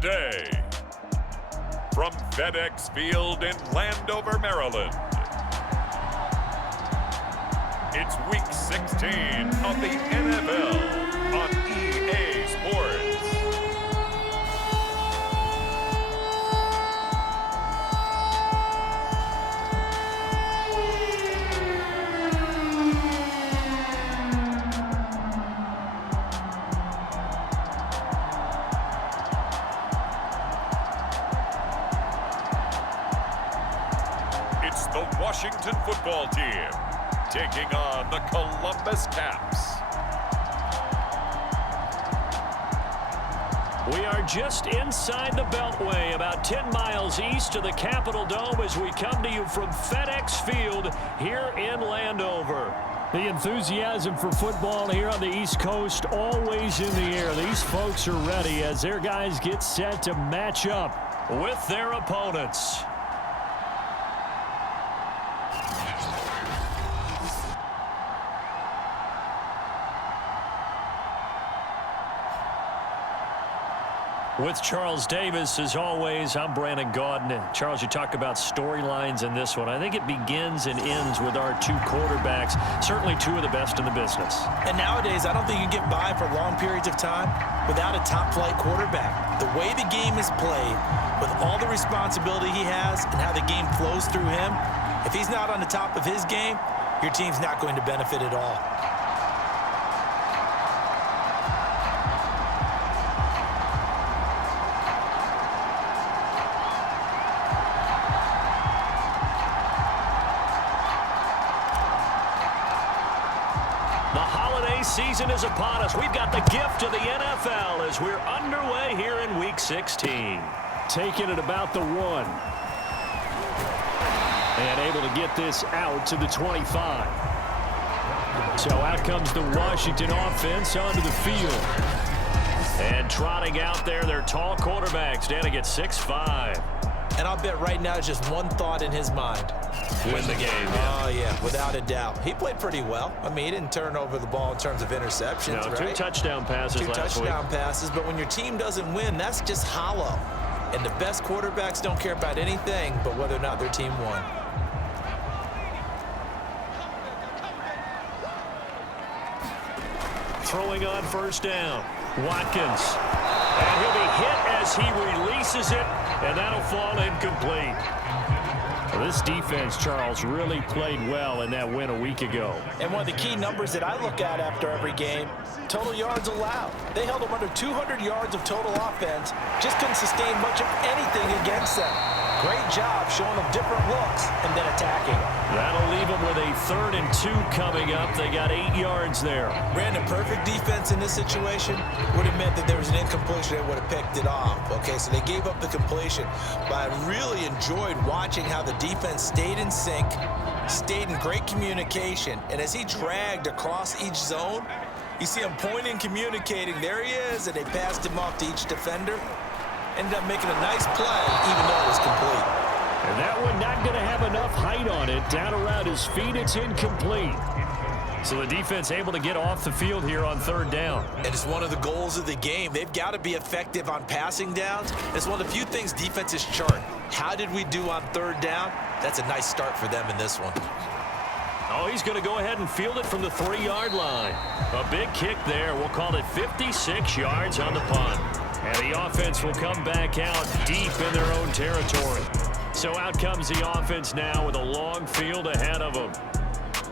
today. From FedEx Field in Landover, Maryland, it's Week 16 of the NFL on EA Sports. It's the Washington football team taking on the Columbus Caps. We are just inside the Beltway, about 10 miles east of the Capitol Dome as we come to you from FedEx Field here in Landover. The enthusiasm for football here on the East Coast always in the air. These folks are ready as their guys get set to match up with their opponents. With Charles Davis, as always, I'm Brandon Gaudin. Charles, you talk about storylines in this one. I think it begins and ends with our two quarterbacks, certainly two of the best in the business. And nowadays, I don't think you get by for long periods of time without a top-flight quarterback. The way the game is played, with all the responsibility he has and how the game flows through him, if he's not on the top of his game, your team's not going to benefit at all. Season is upon us. We've got the gift of the NFL as we're underway here in Week 16. Taking it about the 1. And able to get this out to the 25. So out comes the Washington offense onto the field. And trotting out there, their tall quarterback standing at 6'5". And I'll bet right now it's just one thought in his mind. Win the game. Yeah. Oh, yeah, without a doubt. He played pretty well. I mean, he didn't turn over the ball in terms of interceptions, no, right? Two touchdown passes last week. Two touchdown passes, but when your team doesn't win, that's just hollow. And the best quarterbacks don't care about anything but whether or not their team won. Throwing on first down. Watkins. And he'll be hit as he releases it, and that'll fall incomplete. Well, this defense, Charles, really played well in that win a week ago. And one of the key numbers that I look at after every game, total yards allowed. They held them under 200 yards of total offense, just couldn't sustain much of anything against them. Great job showing them different looks and then attacking. That'll leave them with a 3rd and 2 coming up. They got 8 yards there. Brandon, perfect defense in this situation would have meant that there was an incompletion that would have picked it off. Okay, so they gave up the completion. But I really enjoyed watching how the defense stayed in sync, stayed in great communication. And as he dragged across each zone, you see him pointing, communicating. There he is, and they passed him off to each defender. Ended up making a nice play, even though it was complete. And that one not going to have enough height on it. Down around his feet, it's incomplete. So the defense able to get off the field here on 3rd down. And it's one of the goals of the game. They've got to be effective on passing downs. It's one of the few things defenses chart. How did we do on 3rd down? That's a nice start for them in this one. Oh, he's going to go ahead and field it from the 3-yard line. A big kick there. We'll call it 56 yards on the punt. And the offense will come back out deep in their own territory. So out comes the offense now with a long field ahead of them.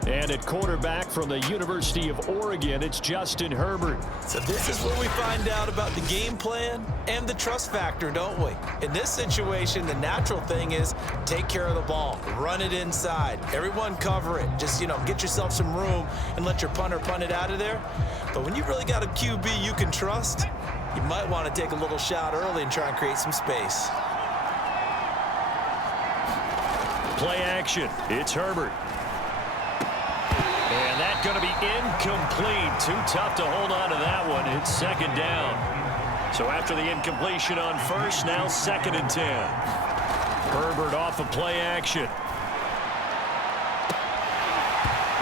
And at quarterback from the University of Oregon, it's Justin Herbert. So this is where we find out about the game plan and the trust factor, don't we? In this situation, the natural thing is take care of the ball, run it inside, everyone cover it. Just, get yourself some room and let your punter punt it out of there. But when you really got a QB you can trust, you might want to take a little shot early and try and create some space. Play action. It's Herbert. And that's going to be incomplete. Too tough to hold on to that one. It's 2nd down. So after the incompletion on 1st, now 2nd and 10. Herbert off of play action.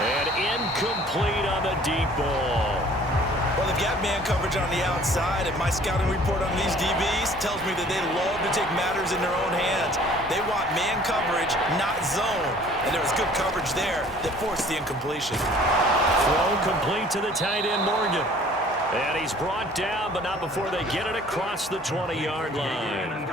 And incomplete on the deep ball. Well, they've got man coverage on the outside, and my scouting report on these DBs tells me that they love to take matters in their own hands. They want man coverage, not zone. And there was good coverage there that forced the incompletion. Throw complete to the tight end, Morgan. And he's brought down, but not before they get it across the 20-yard line.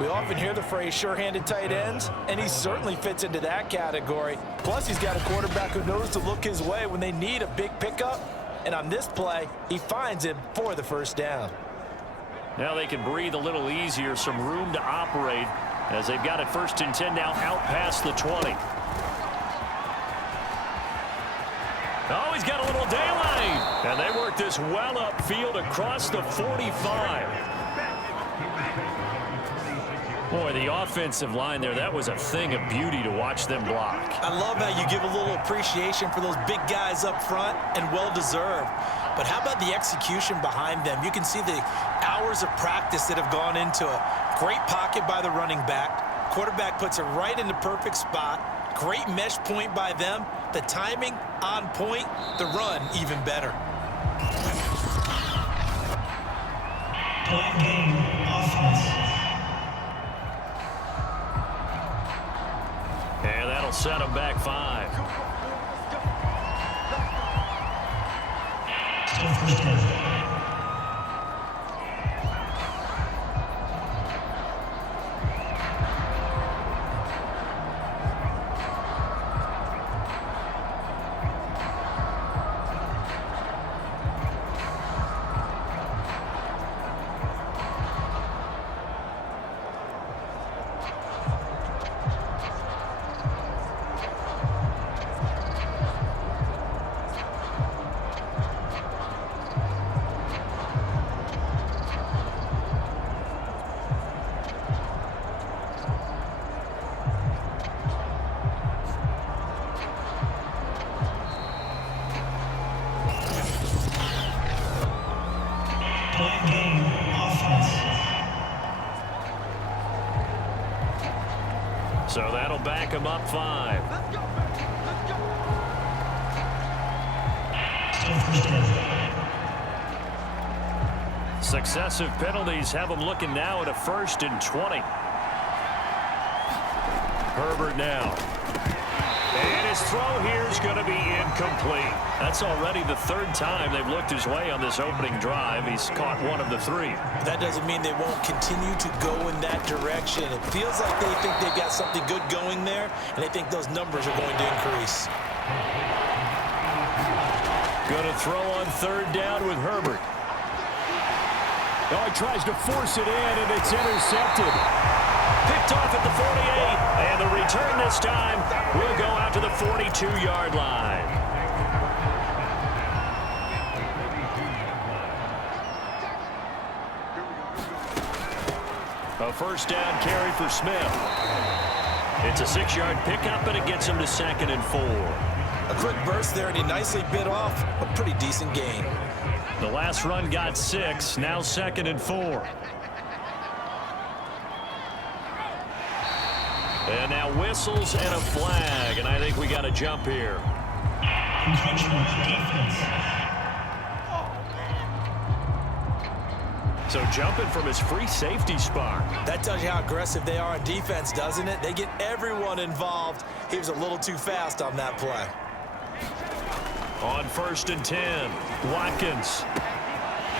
We often hear the phrase sure-handed tight ends, and he certainly fits into that category. Plus, he's got a quarterback who knows to look his way when they need a big pickup. And on this play, he finds him for the first down. Now they can breathe a little easier, some room to operate as they've got it 1st and 10 now out past the 20. Oh, he's got a little daylight. And they work this well upfield across the 45. Boy, the offensive line there, that was a thing of beauty to watch them block. I love how you give a little appreciation for those big guys up front, and well-deserved. But how about the execution behind them? You can see the hours of practice that have gone into it. Great pocket by the running back. Quarterback puts it right in the perfect spot. Great mesh point by them. The timing on point. The run even better. Point game offense. And that'll set them back 5. Still first down. Point game offense. So that'll back him up 5. Still first down. Successive penalties have them looking now at a 1st and 20. Herbert now. And his throw here is going to be incomplete. That's already the 3rd time they've looked his way on this opening drive. He's caught 1 of the 3. That doesn't mean they won't continue to go in that direction. It feels like they think they've got something good going there, and they think those numbers are going to increase. Going to throw on 3rd down with Herbert. Oh, he tries to force it in, and it's intercepted. Picked off at the 48, and the return this time will go out to the 42-yard line. A 1st down carry for Smith. It's a 6-yard pickup, and it gets him to 2nd and 4. A quick burst there, and he nicely bit off a pretty decent gain. The last run got 6, now 2nd and 4. And now whistles and a flag, and I think we got a jump here. Encroachment defense. So jumping from his free safety spot. That tells you how aggressive they are on defense, doesn't it? They get everyone involved. He was a little too fast on that play. On 1st and 10, Watkins.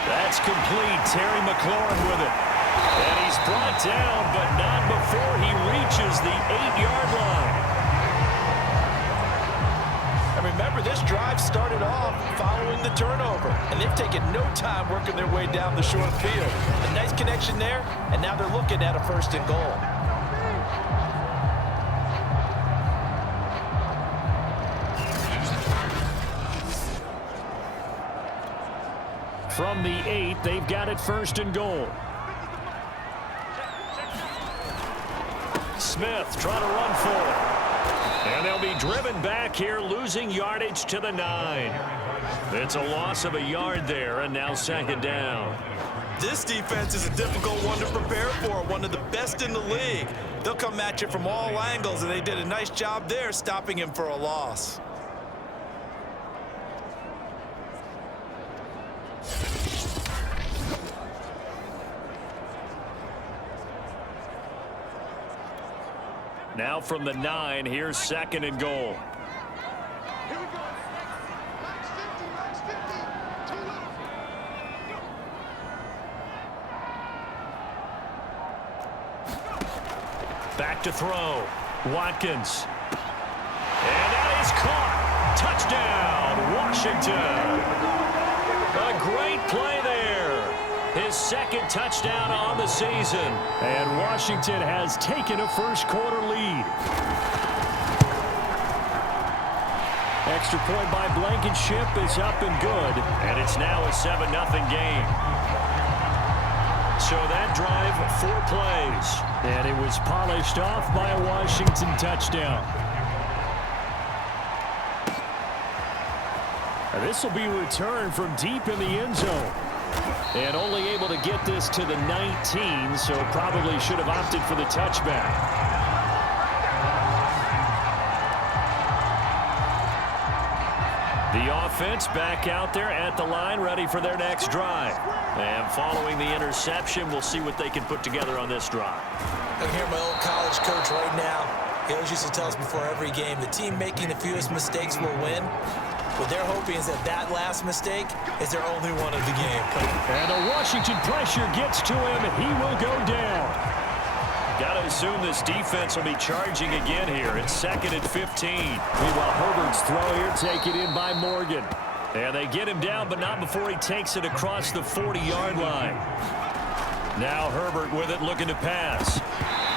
That's complete. Terry McLaurin with it. And he's brought down, but not before he reaches the 8-yard line. And remember, this drive started off following the turnover, and they've taken no time working their way down the short field. A nice connection there, and now they're looking at a 1st and goal. From the 8, they've got it 1st and goal. Smith trying to run for it. And they'll be driven back here, losing yardage to the 9. It's a loss of a yard there, and now 2nd down. This defense is a difficult one to prepare for, one of the best in the league. They'll come at you from all angles, and they did a nice job there stopping him for a loss. Now from the 9, here's 2nd and goal. Back to throw. Watkins. And that is caught. Touchdown, Washington. A great play there. His 2nd touchdown on the season. And Washington has taken a first-quarter lead. Extra point by Blankenship is up and good. And it's now a 7-0 game. So that drive, 4 plays. And it was polished off by a Washington touchdown. And this will be returned from deep in the end zone. And only able to get this to the 19, so probably should have opted for the touchback. The offense back out there at the line, ready for their next drive. And following the interception, we'll see what they can put together on this drive. I can hear my old college coach right now. He always used to tell us before every game, the team making the fewest mistakes will win. What they're hoping is that last mistake is their only one of the game. And the Washington pressure gets to him, and he will go down. Got to assume this defense will be charging again here. It's 2nd and 15. Meanwhile, Herbert's throw here taken in by Morgan. And they get him down, but not before he takes it across the 40-yard line. Now Herbert with it, looking to pass.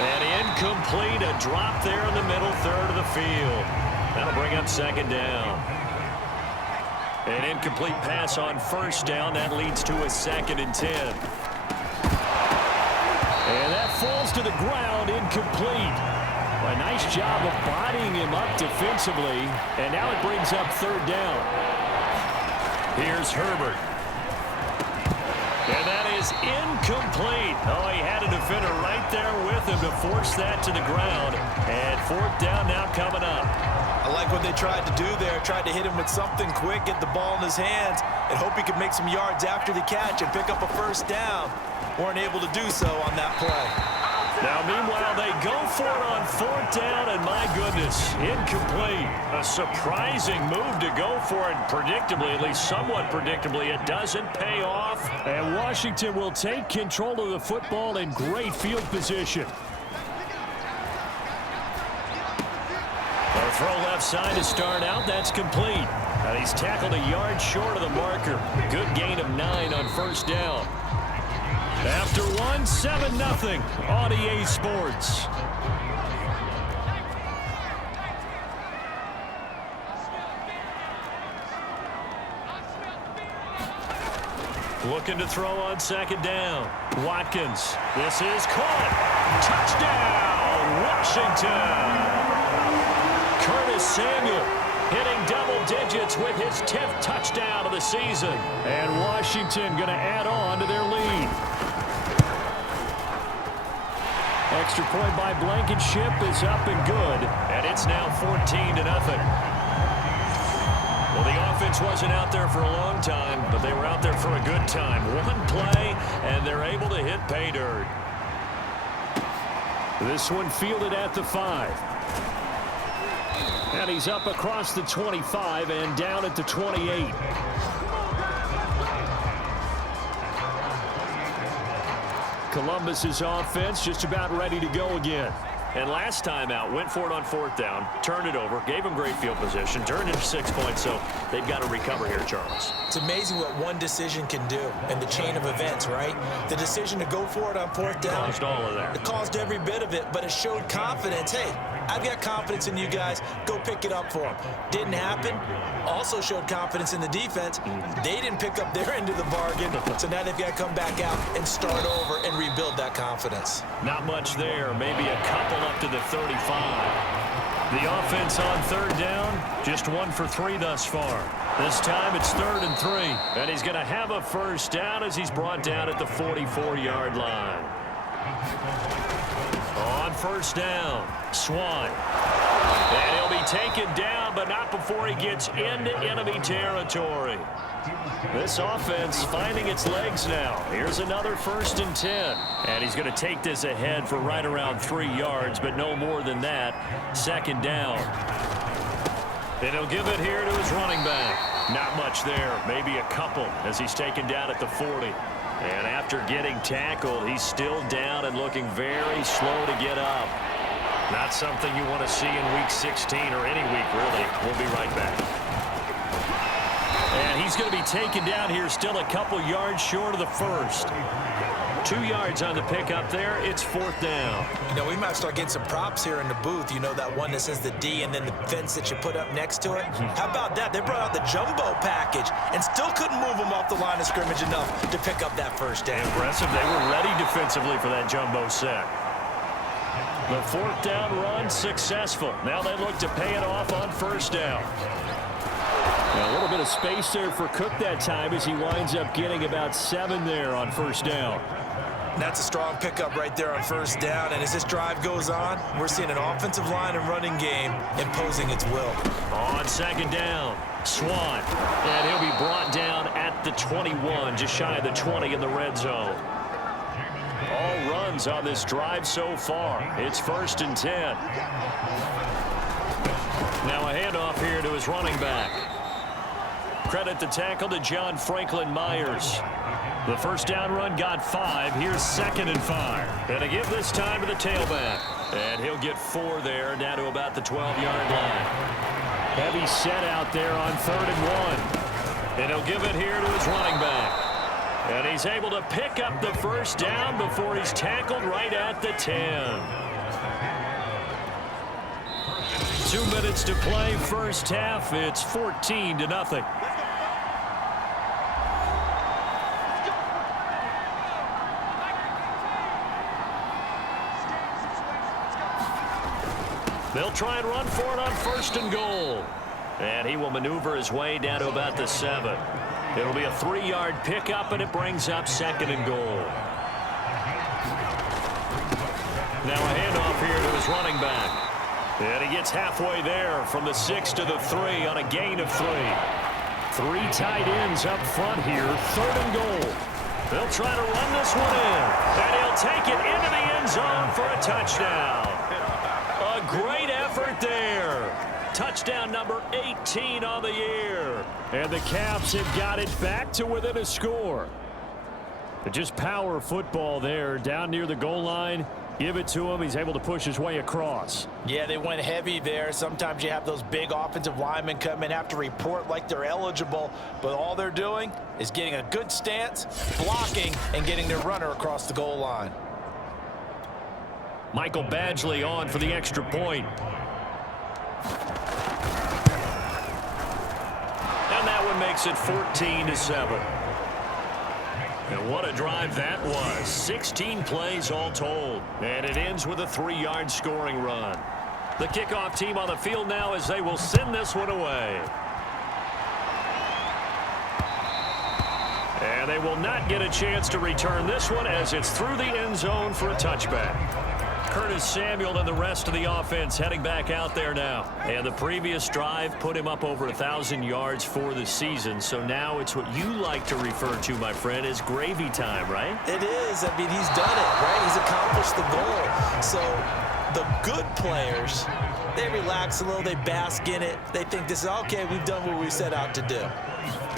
And incomplete, a drop there in the middle third of the field. That'll bring up 2nd down. An incomplete pass on 1st down. That leads to a 2nd and 10. And that falls to the ground, incomplete. A nice job of bodying him up defensively. And now it brings up 3rd down. Here's Herbert. And that is incomplete. Oh, he had a defender right there with him to force that to the ground. And 4th down now coming up. I like what they tried to do there. Tried to hit him with something quick, get the ball in his hands, and hope he could make some yards after the catch and pick up a 1st down. Weren't able to do so on that play. Now, meanwhile, they go for it on 4th down, and my goodness, incomplete. A surprising move to go for it, predictably, at least somewhat predictably. It doesn't pay off. And Washington will take control of the football in great field position. A throw left side to start out. That's complete. And he's tackled a yard short of the marker. Good gain of 9 on 1st down. After 1, 7-0 on EA Sports. Looking to throw on 2nd down. Watkins. This is caught. Touchdown, Washington. Curtis Samuel hitting double digits with his 10th touchdown of the season. And Washington going to add on to their lead. Extra point by Blankenship is up and good. And it's now 14-0. Well, the offense wasn't out there for a long time, but they were out there for a good time. One play, and they're able to hit pay dirt. This one fielded at the 5. And he's up across the 25 and down at the 28. Columbus's offense just about ready to go again. And last time out, went for it on 4th down, turned it over, gave them great field position, turned into 6 points, so they've got to recover here, Charles. It's amazing what one decision can do in the chain of events, right? The decision to go for it on 4th down. Caused all of that. It caused every bit of it, but it showed confidence. Hey, I've got confidence in you guys. Go pick it up for them. Didn't happen. Also showed confidence in the defense. They didn't pick up their end of the bargain, so now they've got to come back out and start over and rebuild that confidence. Not much there, maybe a couple up to the 35. The offense on 3rd down, just 1 for 3 thus far. This time it's 3rd and 3, and he's going to have a 1st down as he's brought down at the 44-yard line. On 1st down, Swan. And he'll be taken down, but not before he gets into enemy territory. This offense finding its legs now. Here's another 1st and 10. And he's going to take this ahead for right around 3 yards, but no more than that. 2nd down. And he'll give it here to his running back. Not much there, maybe a couple as he's taken down at the 40. And after getting tackled, he's still down and looking very slow to get up. Not something you want to see in Week 16 or any week, really. We'll be right back. And he's going to be taken down here still a couple yards short of the 1st. 2 yards on the pickup there. It's 4th down. You know, we might start getting some props here in the booth. You know, that one that says the D and then the fence that you put up next to it? How about that? They brought out the jumbo package and still couldn't move them off the line of scrimmage enough to pick up that 1st down. Impressive. They were ready defensively for that jumbo set. The 4th down run successful. Now they look to pay it off on 1st down. Now a little bit of space there for Cook that time as he winds up getting about 7 there on 1st down. That's a strong pickup right there on 1st down. And as this drive goes on, we're seeing an offensive line and running game imposing its will. On 2nd down, Swan. And he'll be brought down at the 21, just shy of the 20 in the red zone. All runs on this drive so far. It's 1st and 10. Now a handoff here to his running back. Credit the tackle to John Franklin Myers. The 1st down run got 5. Here's 2nd and 5. And to give this time to the tailback. And he'll get 4 there, down to about the 12-yard line. Heavy set out there on 3rd and 1. And he'll give it here to his running back. And he's able to pick up the 1st down before he's tackled right at the 10. 2 minutes to play, 1st half. It's 14-0. They'll try and run for it on 1st and goal. And he will maneuver his way down to about the 7. It'll be a 3-yard pickup, and it brings up 2nd and goal. Now a handoff here to his running back. And he gets halfway there from the 6 to the 3 on a gain of 3. 3 tight ends up front here, 3rd and goal. They'll try to run this one in, and he'll take it into the end zone for a touchdown. A great effort there. Touchdown number 18 on the year. And the Caps have got it back to within a score. Just power football there down near the goal line. Give it to him. He's able to push his way across. Yeah, they went heavy there. Sometimes you have those big offensive linemen come in, have to report like they're eligible, but all they're doing is getting a good stance, blocking, and getting their runner across the goal line. Michael Badgley on for the extra point. And that one makes it 14-7. And what a drive that was. 16 plays all told. And it ends with a 3-yard scoring run. The kickoff team on the field now as they will send this one away. And they will not get a chance to return this one as it's through the end zone for a touchback. Curtis Samuel and the rest of the offense heading back out there now. And the previous drive put him up over 1,000 yards for the season. So now it's what you like to refer to, my friend, as gravy time, right? It is. I mean, he's done it, right? He's accomplished the goal. So the good players, they relax a little, they bask in it. They think this is, okay, we've done what we set out to do.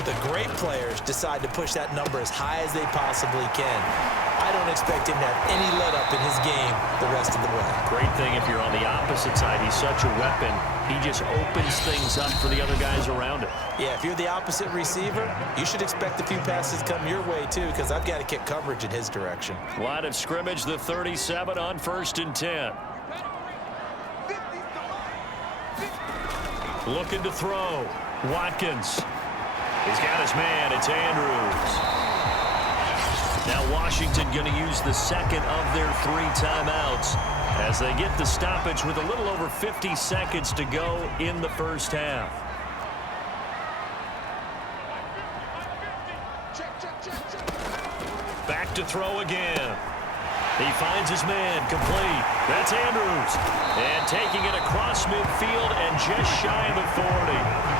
The great players decide to push that number as high as they possibly can. I don't expect him to have any let-up in his game the rest of the way. Great thing if you're on the opposite side. He's such a weapon. He just opens things up for the other guys around him. Yeah, if you're the opposite receiver, you should expect a few passes come your way, too, because I've got to kick coverage in his direction. Line of scrimmage, the 37 on 1st and 10. Looking to throw. Watkins. He's got his man. It's Andrews. Now Washington going to use the second of their 3 timeouts as they get the stoppage with a little over 50 seconds to go in the first half. Back to throw again. He finds his man, complete. That's Andrews. And taking it across midfield and just shy of the 40.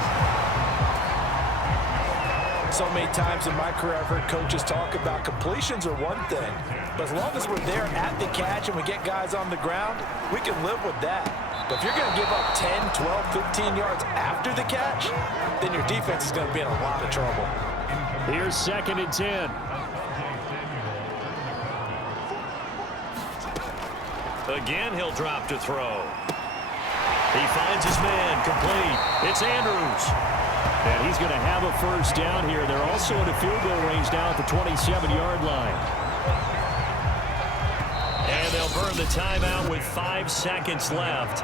So many times in my career I've heard coaches talk about completions are one thing, but as long as we're there at the catch and we get guys on the ground, we can live with that. But if you're going to give up 10, 12, 15 yards after the catch, then your defense is going to be in a lot of trouble. Here's 2nd and 10. Again, he'll drop to throw. He finds his man, complete. It's Andrews. And he's going to have a first down here. They're also in a field goal range now at the 27-yard line. And they'll burn the timeout with 5 seconds left.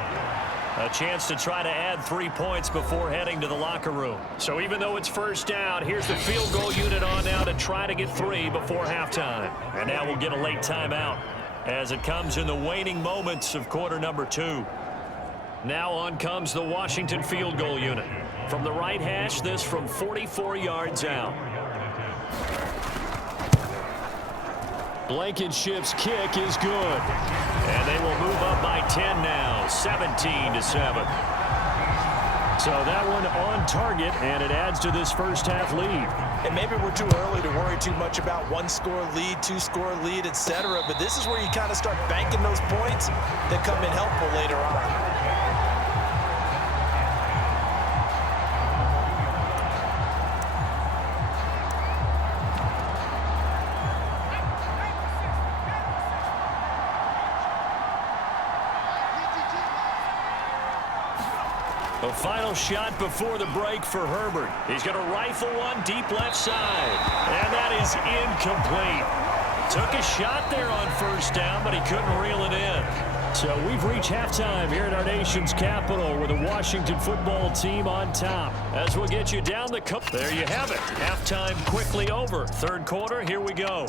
A chance to try to add 3 points before heading to the locker room. So even though it's first down, here's the field goal unit on now to try to get 3 before halftime. And now we'll get a late timeout as it comes in the waning moments of quarter number 2. Now on comes the Washington field goal unit. From the right hash, this from 44 yards out. Blankenship's kick is good. And they will move up by 10 now, 17-7. So that one on target, and it adds to this first half lead. And maybe we're too early to worry too much about 1-score lead, 2-score lead, etc. But this is where you kind of start banking those points that come in helpful later on. The final shot before the break for Herbert. He's going to rifle one deep left side. And that is incomplete. Took a shot there on first down, but he couldn't reel it in. So we've reached halftime here at our nation's capital with the Washington football team on top. As we'll get you down the coast. There you have it. Halftime quickly over. Third quarter, here we go.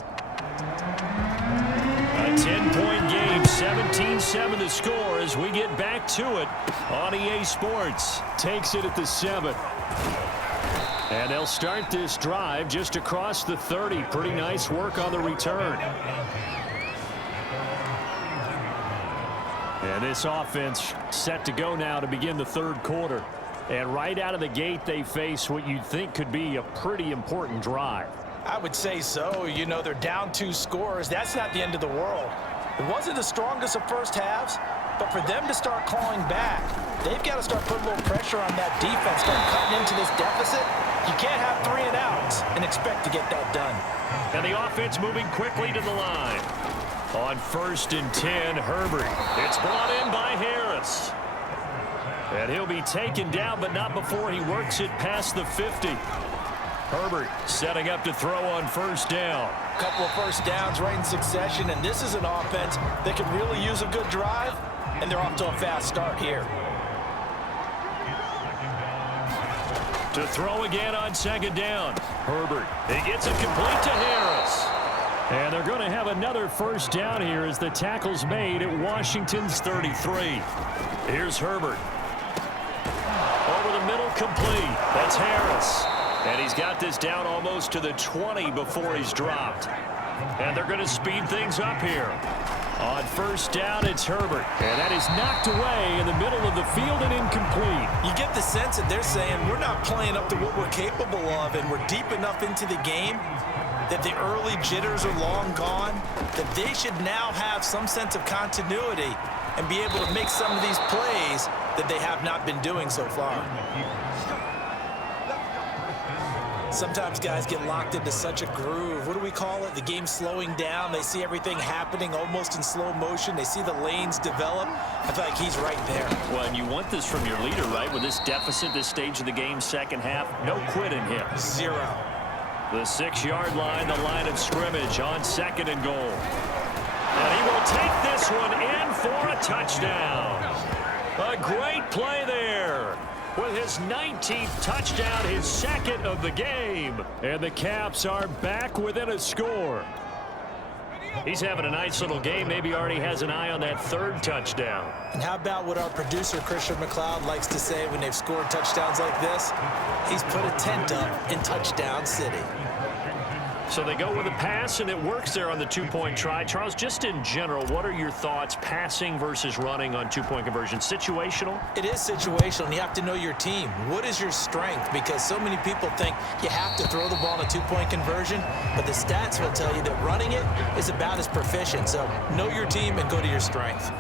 A 10-point game, 17-7 the score as we get back to it on EA Sports. Takes it at the 7. And they'll start this drive just across the 30. Pretty nice work on the return. And this offense set to go now to begin the third quarter. And right out of the gate, they face what you'd think could be a pretty important drive. I would say so. You know, they're down 2 scores. That's not the end of the world. It wasn't the strongest of first halves, but for them to start clawing back, they've got to start putting a little pressure on that defense, start cutting into this deficit. You can't have 3 and outs and expect to get that done. And the offense moving quickly to the line. On 1st and 10, Herbert. It's brought in by Harris. And he'll be taken down, but not before he works it past the 50. Herbert setting up to throw on first down. A couple of first downs right in succession, and this is an offense that could really use a good drive, and they're off to a fast start here. To throw again on 2nd down. Herbert. He gets it complete to Harris. And they're going to have another first down here as the tackle's made at Washington's 33. Here's Herbert. Over the middle, complete. That's Harris. And he's got this down almost to the 20 before he's dropped. And they're going to speed things up here. On first down, it's Herbert. And that is knocked away in the middle of the field and incomplete. You get the sense that they're saying we're not playing up to what we're capable of, and we're deep enough into the game that the early jitters are long gone, that they should now have some sense of continuity and be able to make some of these plays that they have not been doing so far. Sometimes guys get locked into such a groove. What do we call it? The game slowing down. They see everything happening almost in slow motion. They see the lanes develop. I feel like he's right there. Well, and you want this from your leader, right? With this deficit, this stage of the game, second half, no quit in him. 0. The 6-yard line, the line of scrimmage on 2nd and goal. And he will take this one in for a touchdown. A great play there. With his 19th touchdown, his 2nd of the game. And the Caps are back within a score. He's having a nice little game. Maybe already has an eye on that 3rd touchdown. And how about what our producer, Christian McLeod, likes to say when they've scored touchdowns like this? He's put a tent up in Touchdown City. So they go with a pass, and it works there on the two-point try. Charles, just in general, what are your thoughts passing versus running on two-point conversion? Situational? It is situational, and you have to know your team. What is your strength? Because so many people think you have to throw the ball in a two-point conversion, but the stats will tell you that running it is about as proficient. So know your team and go to your strength.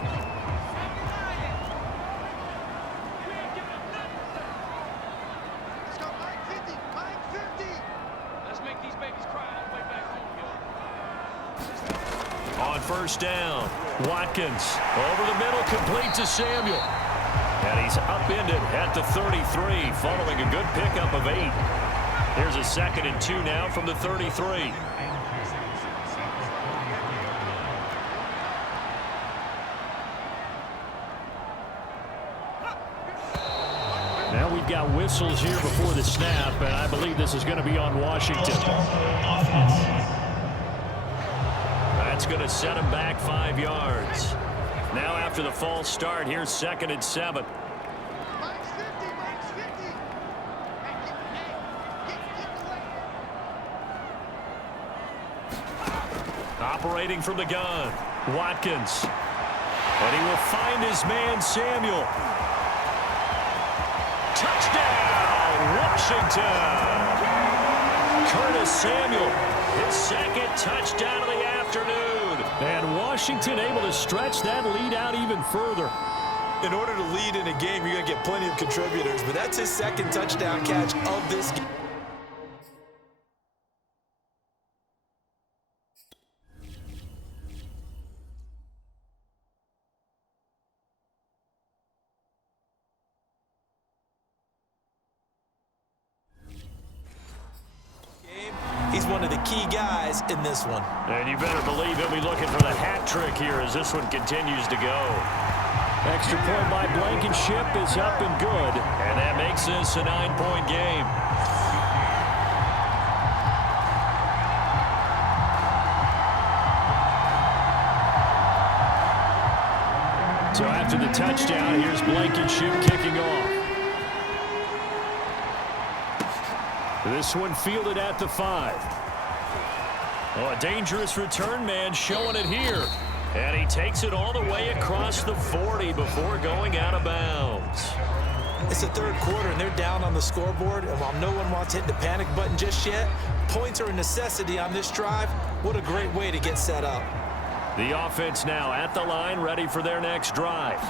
On first down, Watkins over the middle, complete to Samuel. And he's upended at the 33 following a good pickup of 8. Here's a 2nd and 2 now from the 33. Now we've got whistles here before the snap, and I believe this is going to be on Washington. Offense. That's going to set him back 5 yards. Now after the false start, here's 2nd and 7. Operating from the gun, Watkins. And he will find his man, Samuel. Touchdown, Washington! Curtis Samuel, his 2nd touchdown of the afternoon. And Washington able to stretch that lead out even further. In order to lead in a game, you're going to get plenty of contributors, but that's his 2nd touchdown catch of this game. He's one of the key guys in this one. And you better believe he'll be looking for the hat trick here as this one continues to go. Extra point by Blankenship is up and good. And that makes this a 9-point game. So after the touchdown, here's Blankenship kicking off. This one fielded at the 5. Oh, a dangerous return man showing it here. And he takes it all the way across the 40 before going out of bounds. It's the 3rd quarter, and they're down on the scoreboard. And while no one wants to hit the panic button just yet, points are a necessity on this drive. What a great way to get set up. The offense now at the line, ready for their next drive.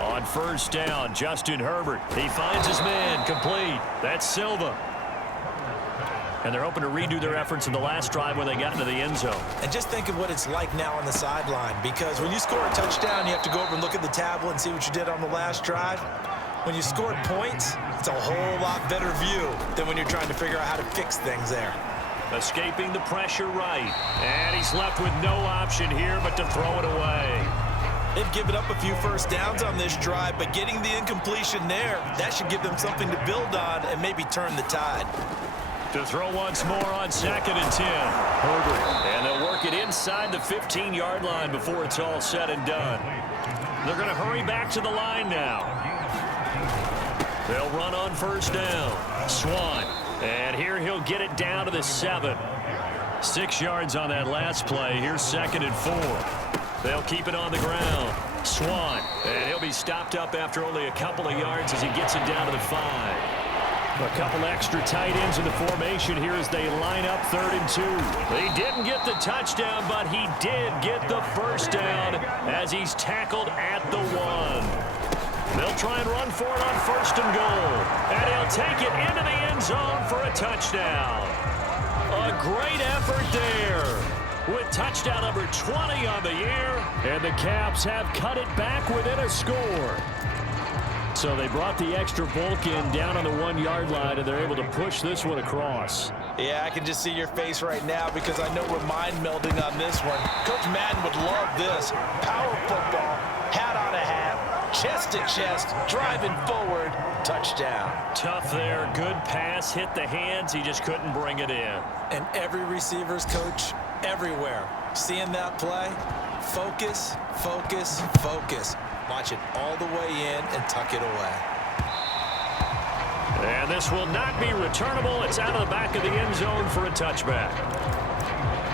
On first down, Justin Herbert. He finds his man, complete. That's Silva. And they're hoping to redo their efforts in the last drive when they got into the end zone. And just think of what it's like now on the sideline, because when you score a touchdown, you have to go over and look at the tablet and see what you did on the last drive. When you scored points, it's a whole lot better view than when you're trying to figure out how to fix things there. Escaping the pressure right. And he's left with no option here but to throw it away. They've given up a few first downs on this drive, but getting the incompletion there, that should give them something to build on and maybe turn the tide. To throw once more on 2nd and 10. Herbert. And they'll work it inside the 15-yard line before it's all said and done. They're going to hurry back to the line now. They'll run on first down. Swan. And here he'll get it down to the 7. 6 yards on that last play. Here's 2nd and 4. They'll keep it on the ground. Swan. And he'll be stopped up after only a couple of yards as he gets it down to the 5. A couple extra tight ends in the formation here as they line up 3rd and 2. He didn't get the touchdown, but he did get the first down as he's tackled at the 1. They'll try and run for it on 1st and goal. And he'll take it into the end zone for a touchdown. A great effort there with touchdown number 20 on the year. And the Caps have cut it back within a score. So they brought the extra bulk in down on the 1-yard line, and they're able to push this one across. Yeah, I can just see your face right now because I know we're mind melding on this one. Coach Madden would love this. Power football, hat on a hat, chest to chest, driving forward, touchdown. Tough there, good pass, hit the hands, he just couldn't bring it in. And every receiver's coach everywhere, seeing that play, focus, focus, focus. Watch it all the way in and tuck it away. And this will not be returnable. It's out of the back of the end zone for a touchback.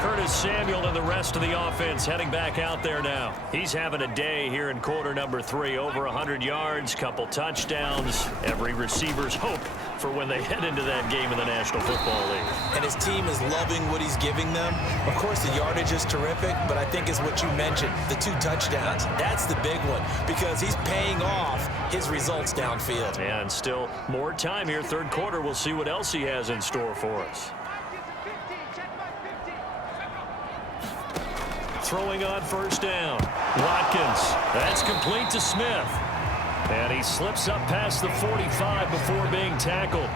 Curtis Samuel and the rest of the offense heading back out there now. He's having a day here in quarter number 3. Over 100 yards, couple touchdowns. Every receiver's hope for when they head into that game in the National Football League. And his team is loving what he's giving them. Of course, the yardage is terrific, but I think it's what you mentioned, the 2 touchdowns. That's the big one because he's paying off his results downfield. And still more time here. Third quarter. We'll see what else he has in store for us. Throwing on first down. Watkins. That's complete to Smith. And he slips up past the 45 before being tackled.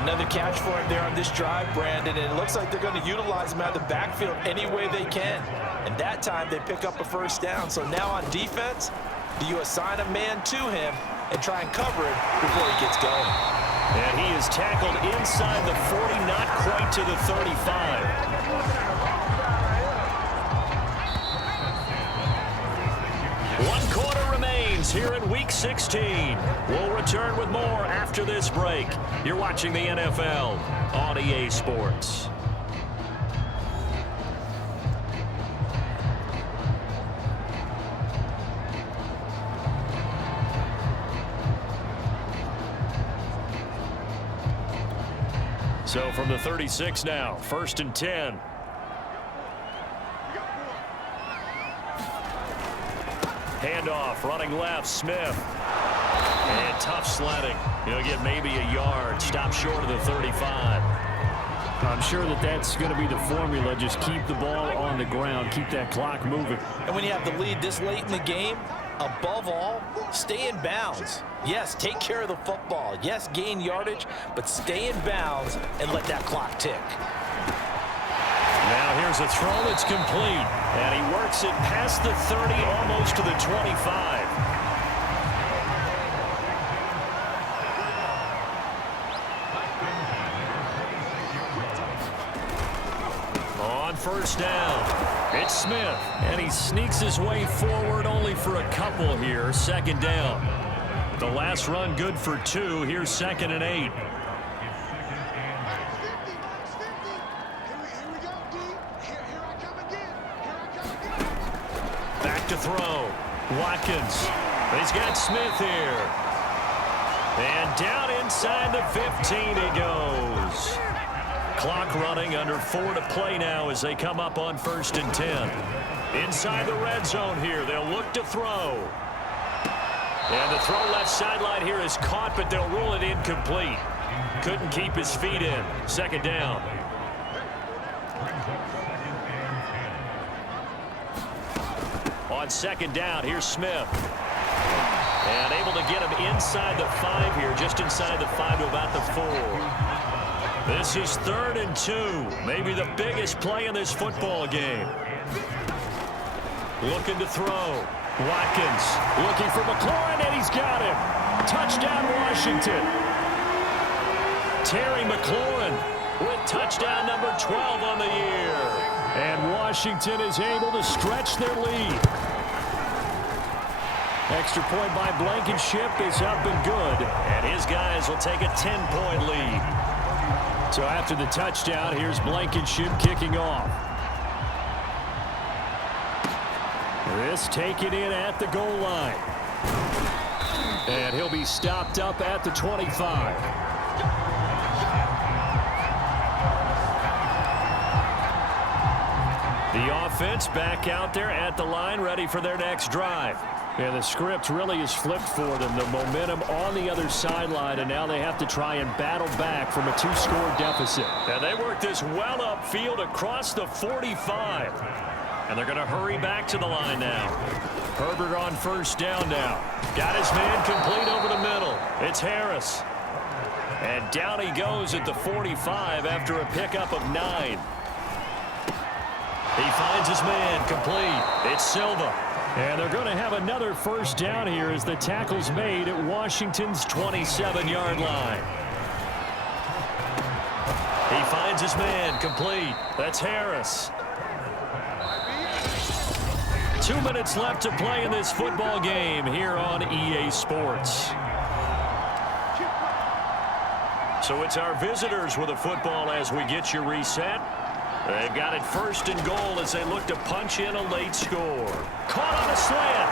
Another catch for him there on this drive, Brandon, and it looks like they're going to utilize him out of the backfield any way they can. And that time they pick up a first down. So now on defense, do you assign a man to him and try and cover him before he gets going? And he is tackled inside the 40, not quite to the 35. 1 quarter remains here in Week 16. We'll return with more after this break. You're watching the NFL on EA Sports. So from the 36 now, 1st and 10. Handoff, running left, Smith. And tough sledding. He'll get maybe a yard. Stop short of the 35. I'm sure that's going to be the formula. Just keep the ball on the ground. Keep that clock moving. And when you have the lead this late in the game, above all, stay in bounds. Yes, take care of the football. Yes, gain yardage, but stay in bounds and let that clock tick. Now here's a throw that's complete. And he works it past the 30, almost to the 25. On first down, it's Smith. And he sneaks his way forward only for a couple here. 2nd down. The last run good for 2. Here's 2nd and 8. To throw. Watkins. He's got Smith here. And down inside the 15 he goes. Clock running, under 4 to play now as they come up on 1st and 10. Inside the red zone here. They'll look to throw. And the throw left sideline here is caught, but they'll rule it incomplete. Couldn't keep his feet in. 2nd down. On 2nd down, here's Smith. And able to get him inside the 5 here, just inside the 5 to about the 4. This is 3rd and 2. Maybe the biggest play in this football game. Looking to throw. Watkins looking for McLaurin, and he's got him. Touchdown, Washington. Terry McLaurin with touchdown number 12 on the year. And Washington is able to stretch their lead. Extra point by Blankenship is up and good. And his guys will take a 10-point lead. So after the touchdown, here's Blankenship kicking off. This taken in at the goal line. And he'll be stopped up at the 25. The offense back out there at the line, ready for their next drive. And the script really is flipped for them. The momentum on the other sideline, and now they have to try and battle back from a 2-score deficit. And they work this well upfield across the 45. And they're going to hurry back to the line now. Herbert on first down now. Got his man complete over the middle. It's Harris. And down he goes at the 45 after a pickup of 9. He finds his man complete. It's Silva. And they're going to have another first down here as the tackle's made at Washington's 27-yard line. He finds his man complete. That's Harris. 2 minutes left to play in this football game here on EA Sports. So it's our visitors with the football as we get you reset. They've got it 1st and goal as they look to punch in a late score. Caught on a slant.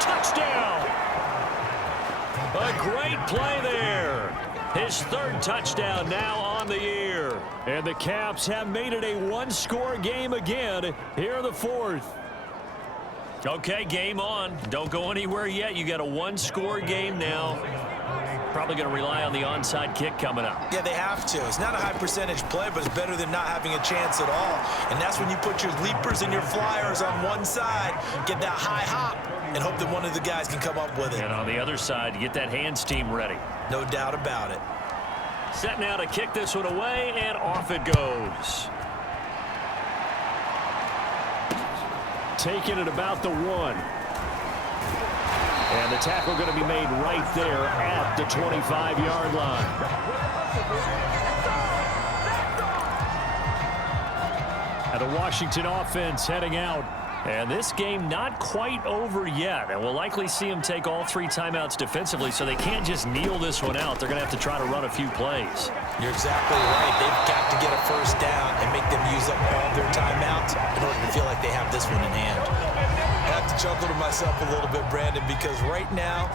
Touchdown. A great play there. His 3rd touchdown now on the year. And the Caps have made it a one-score game again here in the 4th. Okay, game on. Don't go anywhere yet. You got a one-score game now. Probably going to rely on the onside kick coming up. Yeah, they have to. It's not a high percentage play, but it's better than not having a chance at all. And that's when you put your leapers and your flyers on one side, get that high hop, and hope that one of the guys can come up with it. And on the other side, you get that hands team ready. No doubt about it. Set now to kick this one away, and off it goes. Taking it about the 1. And the tackle going to be made right there at the 25-yard line. And the Washington offense heading out. And this game not quite over yet. And we'll likely see them take all 3 timeouts defensively, so they can't just kneel this one out. They're going to have to try to run a few plays. You're exactly right. They've got to get a 1st down and make them use up all their timeouts in order to feel like they have this one in hand. I have to chuckle to myself a little bit, Brandon, because right now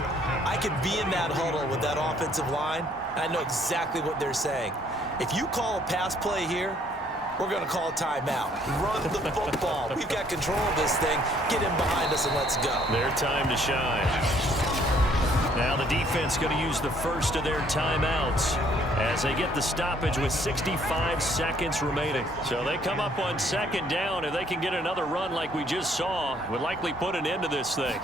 I could be in that huddle with that offensive line. I know exactly what they're saying. If you call a pass play here, we're going to call a timeout. Run the football. We've got control of this thing. Get in behind us and let's go. Their time to shine. Now the defense going to use the 1st of their timeouts as they get the stoppage with 65 seconds remaining. So they come up on 2nd down. If they can get another run like we just saw, would likely put an end to this thing.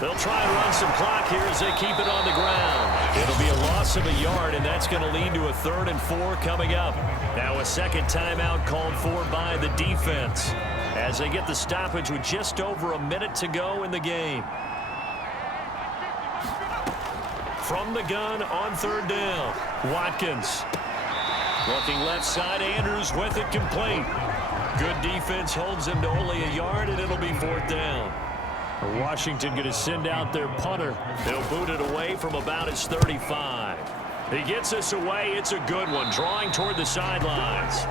They'll try and run some clock here as they keep it on the ground. It'll be a loss of a yard, and that's going to lead to a 3rd and 4 coming up. Now a 2nd timeout called for by the defense as they get the stoppage with just over a minute to go in the game. From the gun on 3rd down, Watkins. Looking left side, Andrews with it complete. Good defense holds him to only a yard, and it'll be 4th down. Washington going to send out their punter. They'll boot it away from about his 35. He gets this away. It's a good one, drawing toward the sidelines.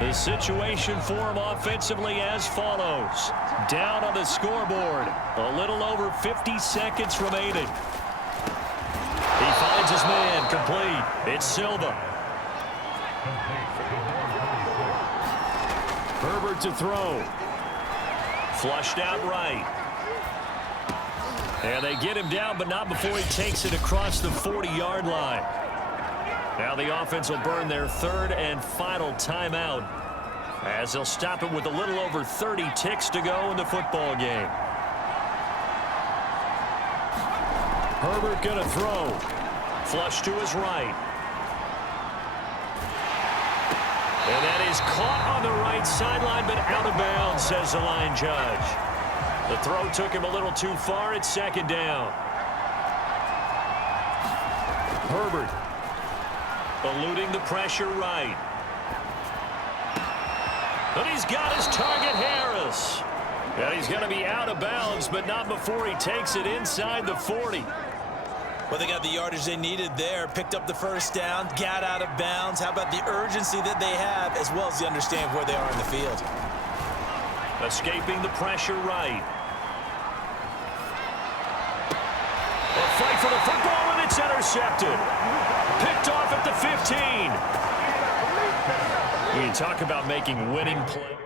The situation for him offensively as follows. Down on the scoreboard. A little over 50 seconds remaining. He finds his man complete. It's Silva. Herbert to throw. Flushed out right. And they get him down, but not before he takes it across the 40-yard line. Now the offense will burn their 3rd and final timeout as they'll stop it with a little over 30 ticks to go in the football game. Herbert going to throw. Flush to his right. And that is caught on the right sideline, but out of bounds, says the line judge. The throw took him a little too far. It's 2nd down. Herbert eluding the pressure right. But he's got his target, Harris. And he's going to be out of bounds, but not before he takes it inside the 40. Well, they got the yardage they needed there, picked up the 1st down, got out of bounds. How about the urgency that they have, as well as the understanding of where they are in the field? Escaping the pressure right. A fight for the football, and it's intercepted. Picked off at the 15. You talk about making winning plays.